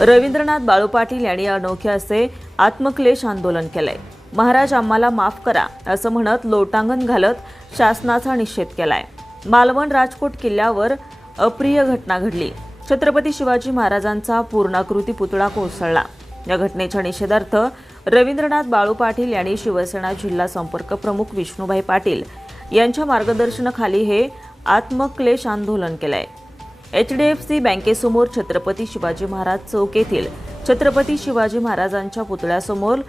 रवींद्रनाथ बाळू पाटील यांनी अनोख्या असे आत्मक्लेश आंदोलन केलंय. महाराज आम्हाला माफ करा असं म्हणत लोटांगण घालत शासनाचा निषेध केलाय. मालवण राजकोट किल्ल्यावर अप्रिय घटना घडली. छत्रपती शिवाजी महाराजांचा पूर्णाकृती पुतळा कोसळला. या घटनेच्या निषेधार्थ रवींद्रनाथ बाळू पाटील यांनी शिवसेना जिल्हा संपर्क प्रमुख विष्णुभाई पाटील यांच्या मार्गदर्शनाखाली हे आत्मक्लेश आंदोलन केलंय. एच डी एफ सी बँकेसमोर छत्रपती शिवाजी महाराज चौक येथील छत्रपती शिवाजी महाराजांच्या पुतळ्यासमोर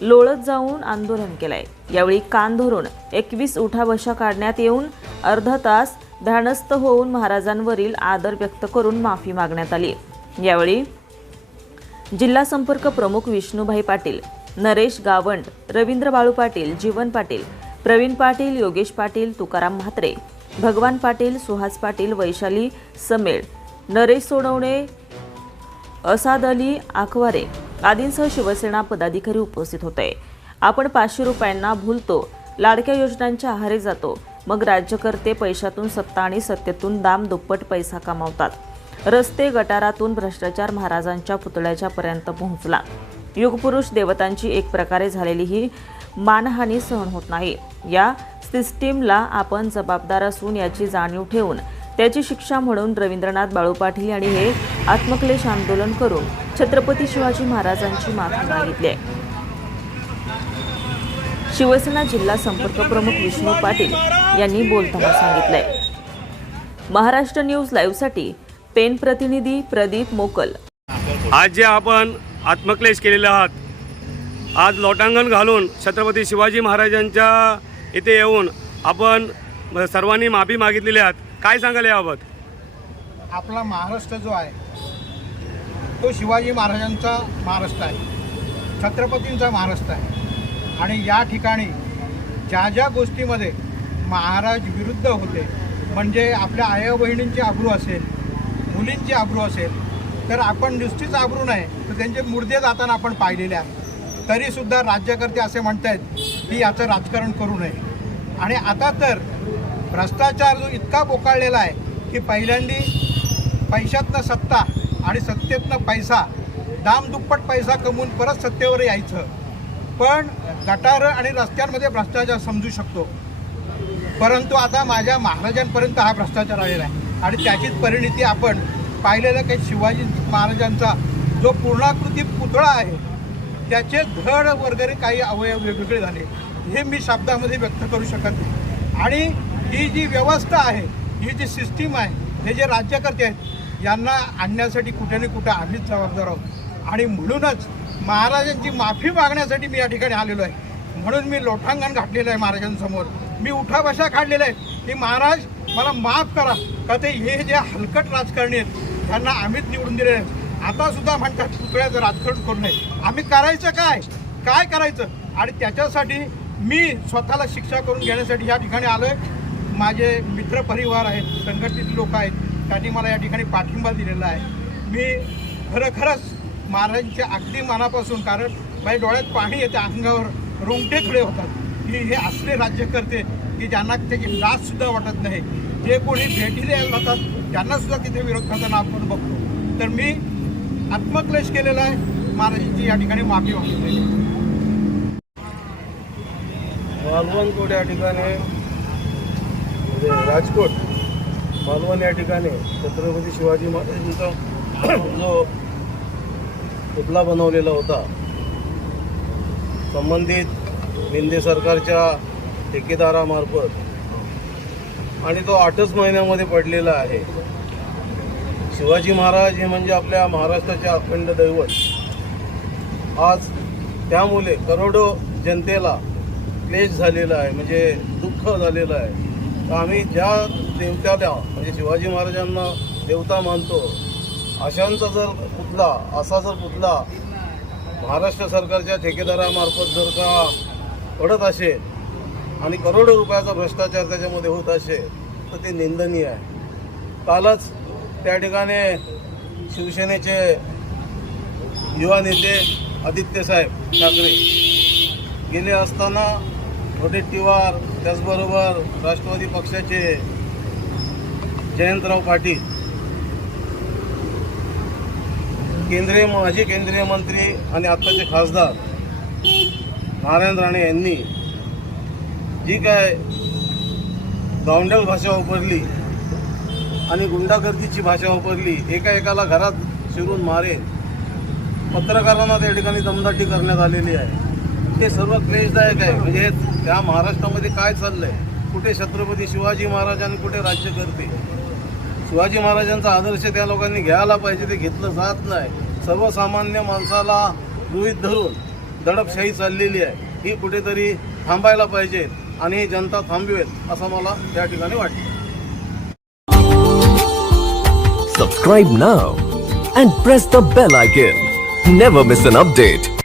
लोळत जाऊन आंदोलन केलंय. यावेळी कान धरून एकवीस उठाबशा काढण्यात येऊन अर्धा तास ध्यानस्थ होऊन महाराजांवरील आदर व्यक्त करून माफी मागण्यात आली. यावेळी जिल्हा संपर्क प्रमुख विष्णुभाई पाटील नरेश गावंड रवींद्र बाळू पाटील जीवन पाटील प्रवीण पाटील योगेश पाटील तुकाराम म्हात्रे भगवान पाटील सुहास पाटील वैशाली समेळ नरेश सोनवणे असाद अली आकवारे आदींसह शिवसेना पदाधिकारी उपस्थित होते. आपण पाचशे रुपयांना भूलतो लाडक्या योजनांच्या आहारे जातो मग राज्यकर्ते पैशातून सत्ता आणि सत्तेतून दाम दुप्पट पैसा कमावतात. रस्ते गटारातून भ्रष्टाचार महाराजांच्या पुतळ्याच्या पर्यंत पोहोचला. युगपुरुष देवतांची एक प्रकारे झालेली ही मानहानी सहन होत नाही. या सिस्टीमला आपण जबाबदार असून याची जाणीव ठेवून त्याची शिक्षा म्हणून रवींद्रनाथ बाळू पाटील यांनी हे आत्मक्लेश आंदोलन करून छत्रपती शिवाजी महाराजांची माफी मागितली आहे. शिवसेना जिल्हा संपर्क प्रमुख विष्णू पाटील यांनी बोलताना सांगितलंय. महाराष्ट्र न्यूज लाईव्हसाठी पेन प्रतिनिधी प्रदीप मोकल. आज जे आपण आत्मक्लेश केलेले आहात आज लोटांगण घालून छत्रपती शिवाजी महाराजांच्या इथे येऊन आपण सर्वांनी माफी मागितलेली आहात. काय सांगाल याबाबत? आपला महाराष्ट्र जो आहे तो शिवाजी महाराजांचा महाराष्ट्र आहे. छत्रपतींचा महाराष्ट्र आहे. आणि या ठिकाणी ज्या ज्या गोष्टीमध्ये महाराज विरुद्ध होते म्हणजे आपल्या आया बहिणींची आबरू असेल मुलींची आबरू असेल तर आपण नुसतीच आबरू नाही तर त्यांचे मुर्दे जाताना आपण पाहिलेले आहे तरीसुद्धा राज्यकर्ते असे म्हणत आहेत की याचं राजकारण करू नये. आणि आता तर भ्रष्टाचार जो इतका बोकाळलेला आहे की पहिल्यांदी पैशातनं सत्ता आणि सत्तेतनं पैसा दामदुप्पट पैसा कमवून परत सत्तेवर यायचं. पण गटारं आणि रस्त्यांमध्ये भ्रष्टाचार समजू शकतो. परंतु आता माझ्या महाराजांपर्यंत हा भ्रष्टाचार आलेला आहे. आणि त्याचीच परिणिती आपण पाहिलेलं काही शिवाजी महाराजांचा जो पूर्णाकृती पुतळा आहे त्याचे धड वगैरे काही अवयव वेगवेगळे झाले. हे मी शब्दामध्ये व्यक्त करू शकत नाही. आणि ही जी व्यवस्था आहे ही जी सिस्टीम आहे हे जे राज्यकर्ते आहेत यांना आणण्यासाठी कुठे ना कुठे आम्हीच जबाबदार आहोत. आणि म्हणूनच महाराजांची माफी मागण्यासाठी मी या ठिकाणी आलेलो आहे. म्हणून मी लोटांगण घातलेलं आहे महाराजांसमोर. मी उठाबशा काढलेलं आहे की महाराज मला माफ करा. का ते हे जे हलकट राजकारणी आहेत त्यांना आम्हीच निवडून दिले आहेत आता सुद्धा म्हणतात पुतळ्याचं राजकारण करू नये. आम्ही करायचं काय? काय करायचं? आणि त्याच्यासाठी मी स्वतःला शिक्षा करून घेण्यासाठी या ठिकाणी आलो आहे माझे मित्र परिवार आहेत संघटित लोक आहेत त्यांनी मला या ठिकाणी पाठिंबा दिलेला आहे. मी खरंखरंच महाराजांच्या अगदी मनापासून कारण माझ्या डोळ्यात पाणी येते अंगावर रोंगटे खडे होतात. की हे असले राज्यकर्ते की ज्यांना त्याची लाचसुद्धा वाटत नाही. जे कोणी भेटी द्यायला जातात त्यांनासुद्धा तिथे विरोध करताना आपण बघतो. तर मी आत्मक्लेश केलेला आहे. महाराजांची या ठिकाणी माफी मागितलेली मालवण या ठिकाणी म्हणजे राजकोट मालवण या ठिकाणी छत्रपती शिवाजी महाराजांचा जो पुतला बनवलेला होता संबंधित मिंदे सरकारच्या ठेकेदारामार्फत आणि तो आठच महिन्यामध्ये पडलेला आहे. शिवाजी महाराज हे म्हणजे आपल्या महाराष्ट्राचे अखंड दैवत. आज त्यामुळे करोडो जनतेला क्लेश झालेला आहे म्हणजे दुःख झालेलं आहे. तर आम्ही ज्या देवत्याला म्हणजे शिवाजी महाराजांना देवता मानतो अशांचा जर पुतळा असा जर पुतळा महाराष्ट्र सरकारच्या ठेकेदारामार्फत जर का पडत असेल आणि करोडो रुपयाचा भ्रष्टाचार त्याच्यामध्ये होत असेल तर ते निंदनीय आहे. कालच त्या ठिकाणी शिवसेनेचे युवा नेते आदित्य साहेब ठाकरे गेले असताना वडेट्टीवार त्याचबरोबर राष्ट्रवादी पक्षाचे जयंतराव पाटील. केंद्रीय माजी केंद्रीय मंत्री आणि आत्ताचे खासदार नारायण राणे यांनी जी काय गावंडल भाषा वापरली आणि गुंडागर्दीची भाषा वापरली एका एकाला घरात शिरून मारेल पत्रकारांना त्या ठिकाणी दमदाटी करण्यात आलेली आहे. हे सर्व क्लेशदायक आहे. म्हणजे त्या महाराष्ट्रामध्ये काय चाललंय? कुठे छत्रपती शिवाजी महाराज आणि कुठे राज्य करते? शिवाजी महाराजांचा आदर्श त्या लोकांनी घ्यायला पाहिजे ते घेतलं जात नाही. सर्वसामान्य माणसाला गृहीत धरून दडपशाही चाललेली आहे. ही कुठेतरी थांबायला पाहिजे आणि जनता थांबवेल असं मला त्या ठिकाणी वाटतं. Subscribe now and press the bell icon. Never miss an update.